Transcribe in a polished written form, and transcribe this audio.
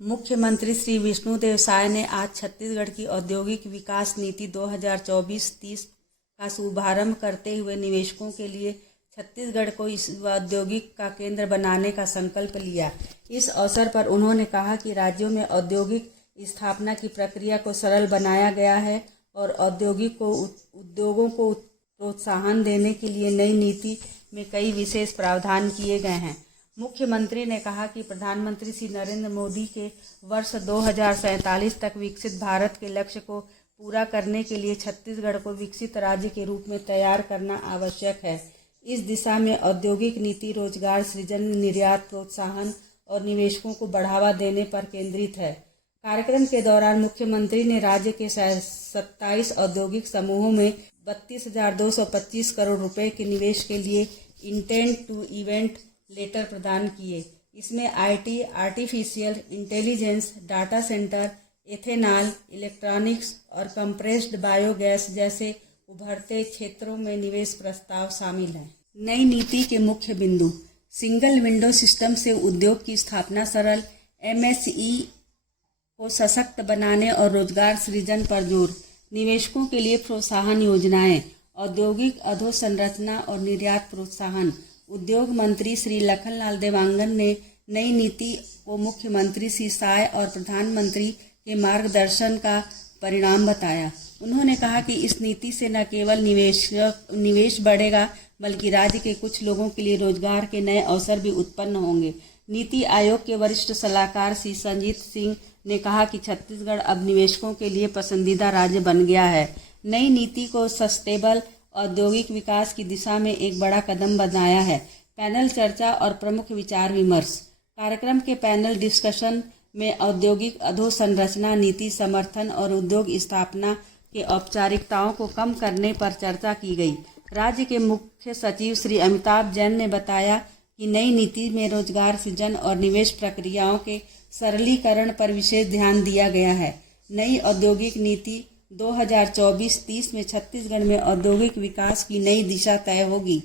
मुख्यमंत्री श्री विष्णुदेव साय ने आज छत्तीसगढ़ की औद्योगिक विकास नीति 2024-30 का शुभारंभ करते हुए निवेशकों के लिए छत्तीसगढ़ को इस औद्योगिक का केंद्र बनाने का संकल्प लिया। इस अवसर पर उन्होंने कहा कि राज्यों में औद्योगिक स्थापना की प्रक्रिया को सरल बनाया गया है और उद्योगों को प्रोत्साहन देने के लिए नई नीति में कई विशेष प्रावधान किए गए हैं। मुख्यमंत्री ने कहा कि प्रधानमंत्री श्री नरेंद्र मोदी के वर्ष 2047 तक विकसित भारत के लक्ष्य को पूरा करने के लिए छत्तीसगढ़ को विकसित राज्य के रूप में तैयार करना आवश्यक है। इस दिशा में औद्योगिक नीति रोजगार सृजन, निर्यात प्रोत्साहन और निवेशकों को बढ़ावा देने पर केंद्रित है। कार्यक्रम के दौरान मुख्यमंत्री ने राज्य के 27 औद्योगिक समूहों में 32,225 करोड़ रुपए के निवेश के लिए इंटेंट टू इवेंट लेटर प्रदान किए। इसमें IT, artificial intelligence, data centre, ethanol, electronics और कंप्रेस्ड बायोगैस जैसे उभरते क्षेत्रों में निवेश प्रस्ताव शामिल हैं। नई नीति के मुख्य बिंदु: सिंगल विंडो सिस्टम से उद्योग की स्थापना सरल, एमएसई को सशक्त बनाने और रोजगार सृजन पर जोर, निवेशकों के लिए प्रोत्साहन योजनाएं, औद्योगिक अधोसंरचना और निर्यात प्रोत्साहन। उद्योग मंत्री श्री लखनलाल देवांगन ने नई नीति को मुख्यमंत्री श्री साय और प्रधानमंत्री के मार्गदर्शन का परिणाम बताया। उन्होंने कहा कि इस नीति से न केवल निवेश बढ़ेगा बल्कि राज्य के कुछ लोगों के लिए रोजगार के नए अवसर भी उत्पन्न होंगे। नीति आयोग के वरिष्ठ सलाहकार श्री संजीत सिंह ने कहा कि छत्तीसगढ़ अब निवेशकों के लिए पसंदीदा राज्य बन गया है। नई नीति को सस्टेनेबल औद्योगिक विकास की दिशा में एक बड़ा कदम बनाया है। पैनल चर्चा और प्रमुख विचार विमर्श। कार्यक्रम के पैनल डिस्कशन में औद्योगिक अधोसंरचना नीति समर्थन और उद्योग स्थापना के औपचारिकताओं को कम करने पर चर्चा की गई। राज्य के मुख्य सचिव श्री अमिताभ जैन ने बताया कि नई नीति में रोजगार सृजन और निवेश प्रक्रियाओं के सरलीकरण पर विशेष ध्यान दिया गया है। नई औद्योगिक नीति 2024-30 में छत्तीसगढ़ में औद्योगिक विकास की नई दिशा तय होगी।